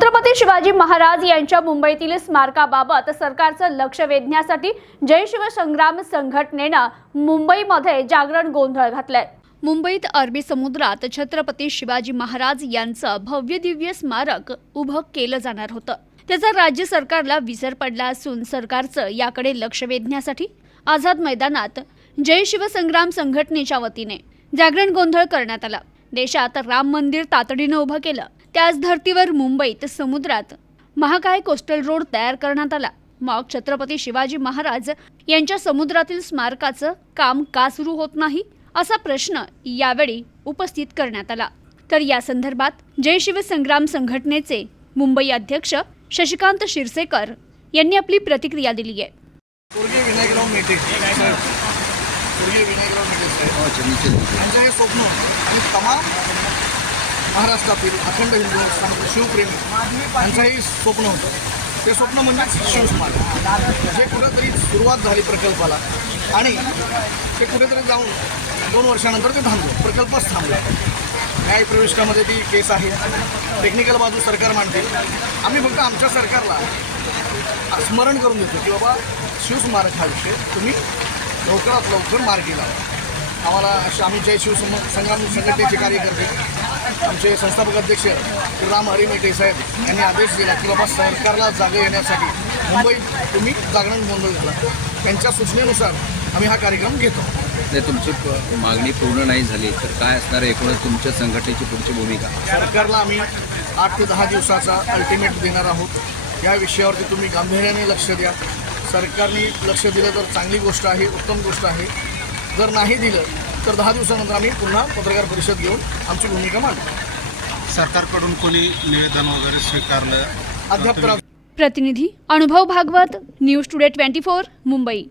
छत्रपती शिवाजी महाराज यांच्या मुंबईतील स्मारकाबाबत सरकारचं लक्ष वेधण्यासाठी जय शिवसंग्राम संघटनेनं मुंबईमध्ये जागरण गोंधळ घातलाय. मुंबईत अरबी समुद्रात छत्रपती शिवाजी महाराज यांचं भव्य दिव्य स्मारक उभं केलं जाणार होतं. त्याचा राज्य सरकारला विसर पडला असून सरकारचं याकडे लक्ष वेधण्यासाठी आझाद मैदानात जय शिवसंग्राम संघटनेच्या वतीने जागरण गोंधळ करण्यात आला. देशात राम मंदिर तातडीनं उभं केलं. त्याच धर्तीवर मुंबईत समुद्रात महाकाय कोस्टल रोड तयार करण्यात आला. मग छत्रपती शिवाजी महाराज यांच्या समुद्रातील स्मारकाचं काम का सुरू होत नाही असा प्रश्न यावेळी उपस्थित करण्यात आला. तर या संदर्भात जय शिवसंग्राम संघटनेचे मुंबई अध्यक्ष शशिकांत शिरसेकर यांनी आपली प्रतिक्रिया दिली आहे. स्वर्गीय महाराष्ट्रातील अखंड हिंदू शिवप्रेमी. यांचंही स्वप्न होतं. ते स्वप्न म्हणजेच शिवस्मारक जे कुठेतरी सुरुवात झाली प्रकल्पाला आणि ते कुठेतरी जाऊन दोन वर्षानंतर ते थांबलं. प्रकल्पच थांबला. न्याय प्रविष्टामध्ये ती केस आहे. टेक्निकल बाजू सरकार मांडते. आम्ही फक्त आमच्या सरकारला स्मरण करून देतो की बाबा शिवस्मारक हा विषय तुम्ही लवकरात लवकर मार्गी लावा. आम्हाला अशा आम्ही जय शिवसंग संग्राम संघटनेचे कार्यकर्ते आमचे संस्थापक अध्यक्ष राम हरिमेटे साहेब यांनी आदेश दिला की बाबा सरकारला जागे येण्यासाठी मुंबईत तुम्ही जागरण गोंधळ झाला त्यांच्या सूचनेनुसार आम्ही हा कार्यक्रम घेतो. नाही तुमची मागणी पूर्ण नाही झाली तर काय असणार आहे एकूणच तुमच्या संघटनेची पुढची भूमिका? सरकारला आम्ही आठ ते दहा दिवसाचा अल्टिमेट देणार आहोत. या विषयावरती तुम्ही गांभीर्याने लक्ष द्या. सरकारने लक्ष दिलं तर चांगली गोष्ट आहे उत्तम गोष्ट आहे. जर नाही दिलं तर दहा दिवसानंतर आम्ही पुन्हा पत्रकार परिषद घेऊन आमची भूमिका मांडू. सरकारकडून कोणी निवेदन वगैरे स्वीकारलं? अद्याप प्रतिनिधी Anubhav Bhagwat news today twenty four Mumbai.